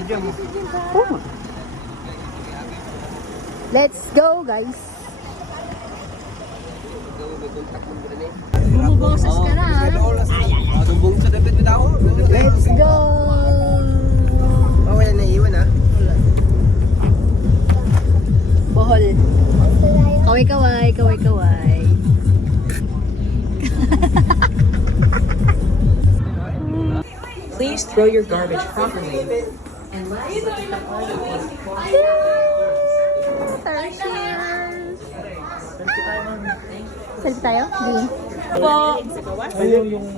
Oh. Let's go, guys. Bumuboses ka na, ha? Let's go! Wala na iwan, ha? Bohol. Kaway-kaway, kaway-kaway. Please throw your garbage properly. And last but not least, Selfie tayo? Green. Po.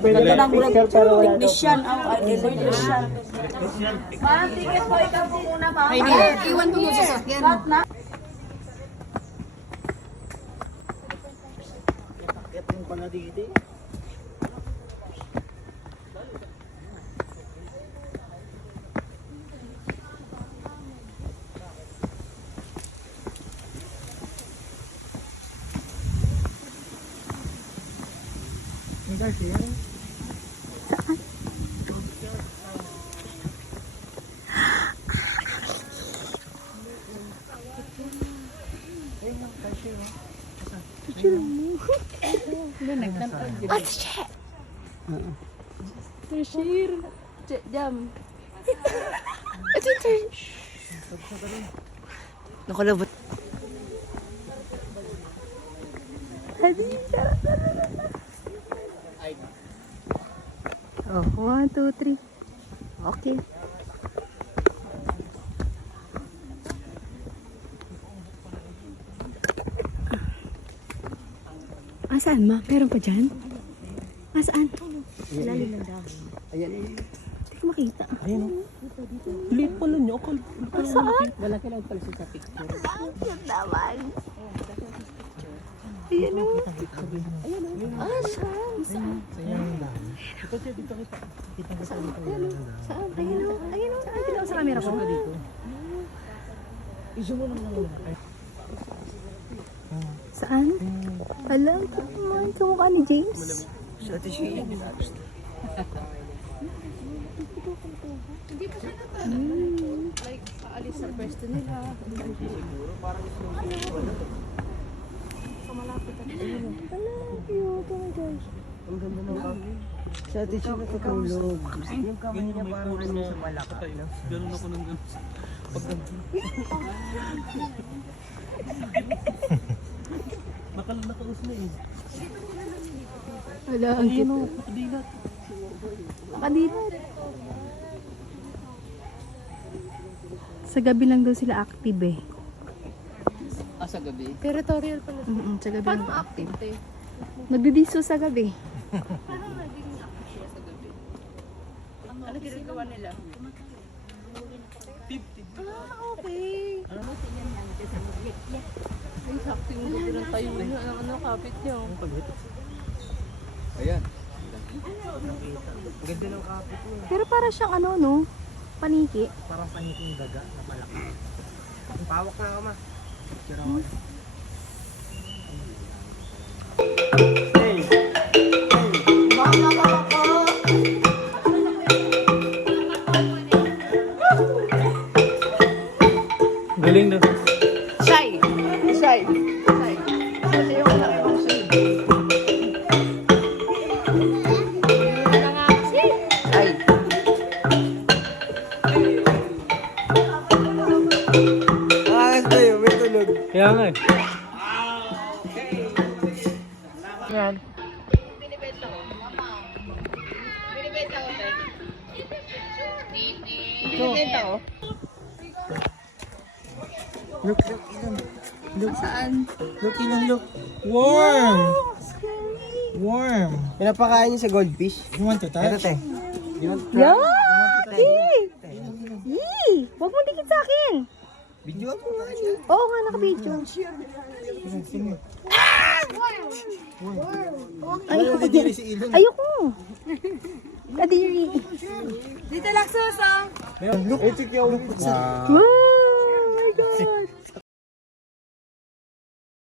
Ganda ng technician. Electrician. Ma'am, ticket po. Ikaw po muna, ma'am. Iwan mo sa sasakyan. Tershir. Jam. Nakalabot. Oh, 1, 2, 3. Okay. Saan ma? Meron pa dyan? Saan? Lalim ng dahon. Ayan. Hindi ko makita. Ayan, o. Liit pala niya. Saan? Wala kailangan pala siya sa picture. Ang naman. Ayan o. Saan? Saan? Dito kita. Kita ka saan. Saan? Ayan o. Ayan o. Ay, kita ko sa camera ko. Iso mo naman. Saan? Alam ko naman. Kamukha ni James. Sa ate siya. Like, paalis sa pwesto nila. Siguro parang Kamalapit na. Hala, cute. Oh my gosh. ang ganda ng kape. Sa ate siya natutulog. Yung kamay niya parang ano sa malaka. Ganun ako ng ganun. Nakaus na eh. Hala, ang cute. Nakadilat. Nakadilat. Sa gabi lang daw sila active eh. Sa gabi. Territorial pala. Sa gabi lang daw active. Nagdidiso sa gabi. Ano ginagawa nila? Okay. Ay, sakto yung gabi ng tayo. Ano, kapit niyo. Ayan. Ang ganda ng kape ko. Pero para siyang ano no? Paniki. Parang paniking daga na malaki. Ang pawak na ako ma. Picture ako. Galing na. Shy. Shy. Shy. Kasi yung wala yung shy. Shy. Ayos ba yun? May tunog. Kaya nga eh. Yan. Binibenta ko. Look, ilan. Look, Saan? look, ilan, look. Warm! Warm! Pinapakain niyo sa goldfish. You want to touch? Ito, te. You want to try? Yeah! Yee! Huwag mo dikit sa akin. Video mo nga niya. Oo nga, naka-video. Sino? Ayoko. Nadidiri si Ilon. Ayoko. Kadiri. Dito lang, Susang. Look, look. Wow!